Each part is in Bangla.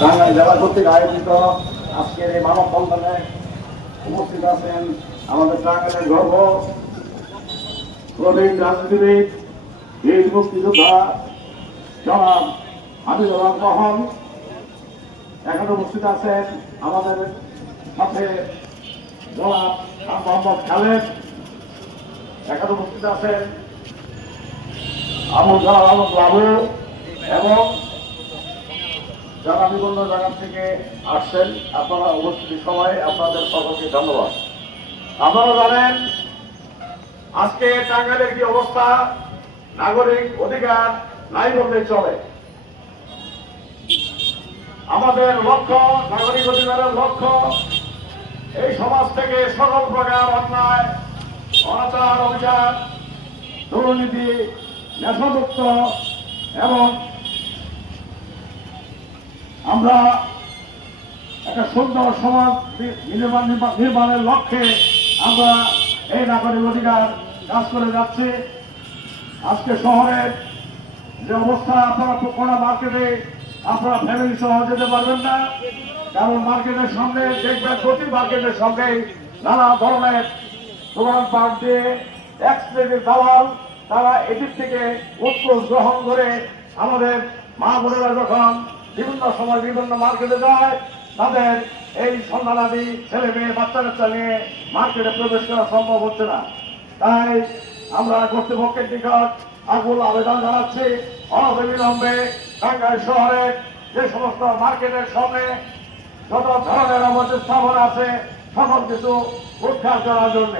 টাঙ্গাইল জেলা কর্তৃক আয়োজিত আজকের এই মানব বন্ধনে উপস্থিত আছেন আমাদের টাঙ্গাইলের গর্ব, প্রবীণ রাজনীতিবিদ, বীর মুক্তিযোদ্ধা জনাব হামিদুর রহমান এখানে উপস্থিত আছেন আমাদের সাথে জনাব মোহাম্মদ খালেদ। এখানে উপস্থিত আছেন আবুল কালাম আহমদ বাবু এবং যারা বিভিন্ন জায়গা থেকে আসছেন, আপনারা উপস্থিতি সময় আপনাদের সকলকে ধন্যবাদ। আপনারা জানেন, আজকে টাঙ্গাইলের কি অবস্থা? নাগরিক অধিকার নাই বললে চলে। আমাদের লক্ষ্য, নাগরিক অধিকারের লক্ষ্য, এই সমাজ থেকে সকল প্রকার অন্যায়, অনাচার অভিযান দুর্নীতি নেশামুক্ত এবং আমরা একটা সুন্দর সমাজ নির্মাণ নির্মাণের লক্ষ্যে আমরা এই নাগরিক অধিকার কাজ করে যাচ্ছি। আজকে শহরের যে অবস্থা, আপনারা কোনা মার্কেটে, আপনারা ফ্যামিলি সহ যেতে পারবেন না। কারণ মার্কেটের সামনে দেখবেন প্রতি মার্কেটের সামনে নানা ধরনের দোকান পাট দিয়ে এক শ্রেণির তারা এদিক থেকে উৎকোষ গ্রহণ করে আমাদের মা বোনেরা যখন বিভিন্ন সময় বিভিন্ন মার্কেটে যায়। তাদের এই সন্ধানাদি ছেলে মেয়ে, বাচ্চা কাচ্চা নিয়ে মার্কেটে প্রবেশ করা সম্ভব হচ্ছে না। তাই আমরা কর্তৃপক্ষের নিকট আগুল আবেদন জানাচ্ছি, অনবিলম্বে টাঙ্গাইল শহরে যে সমস্ত মার্কেটের সামনে যত ধরনের আমাদের আছে, সকল কিছু উদ্ধার করার জন্য।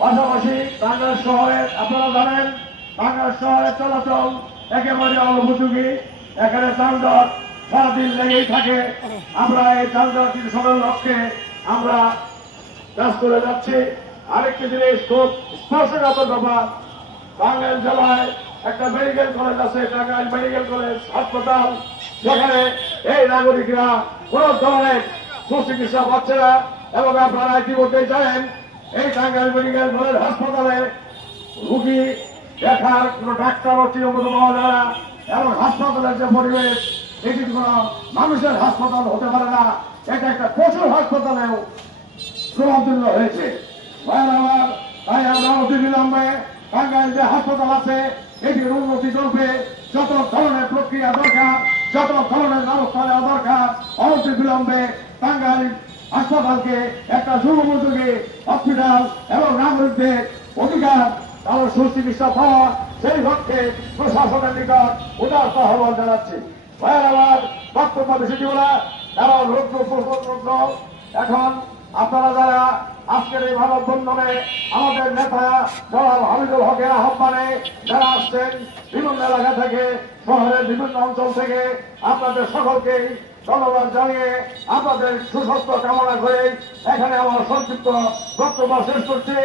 পাশাপাশি টাঙ্গাইল শহরে আপনারা জানেন, টাঙ্গাইল শহরের চলাচল একেবারে অনুপযোগী। এখানে যানজট সারাদিন লেগেই থাকে। আমরা এই যানজট সরের লক্ষ্যে আমরা কাজ করে যাচ্ছি। আরেকটি জিনিস খুব স্পর্শগত ব্যাপার। টাঙ্গাইল জেলায় একটা মেডিকেল কলেজ আছে, টাঙ্গাইল মেডিকেল কলেজ হাসপাতাল। যেখানে এই নাগরিকরা কোন ধরনের সুচিকিৎসা পাচ্ছে না এবং আপনারা ইতিমধ্যে জানেন, এই টাঙ্গাইল মেডিকেল কলেজ হাসপাতালে রুগী দেখার কোন ডাক্তারও ঠিকমতো পাওয়া যায় না। এবং হাসপাতালের যে পরিবেশ এটি কোন মানুষের হাসপাতাল হতে পারে না, এটা একটা পশুর হাসপাতালেও প্রভাবদুল্য হয়েছে। আমার, তাই আমরা অতি টাঙ্গাইল যে হাসপাতাল আছে, এটির উন্নতি চলবে। যত ধরনের প্রক্রিয়া দরকার, যত ধরনের ব্যবস্থা নেওয়া দরকার, অতি বিলম্বে টাঙ্গাইল হাসপাতালকে একটা যুগোপযোগী হসপিটাল এবং নাগরিকদের অধিকার কারও সুচিকিৎসা পাওয়া, সেই লক্ষ্যে প্রশাসনের নিকট উদারত আহ্বান জানাচ্ছি। আমার বক্তব্য দিব কারণ এখন আপনারা যারা আজকের এই মানব বন্ধনে আমাদের নেতা জনাব হামিদুল হকের আহ্বানে যারা আসছেন, বিভিন্ন এলাকা থেকে, শহরের বিভিন্ন অঞ্চল থেকে, আপনাদের সকলকেই ধন্যবাদ জানিয়ে আপনাদের সুস্বাস্থ্য কামনা করে এখানে আমার সংক্ষিপ্ত বক্তব্য শেষ করছি।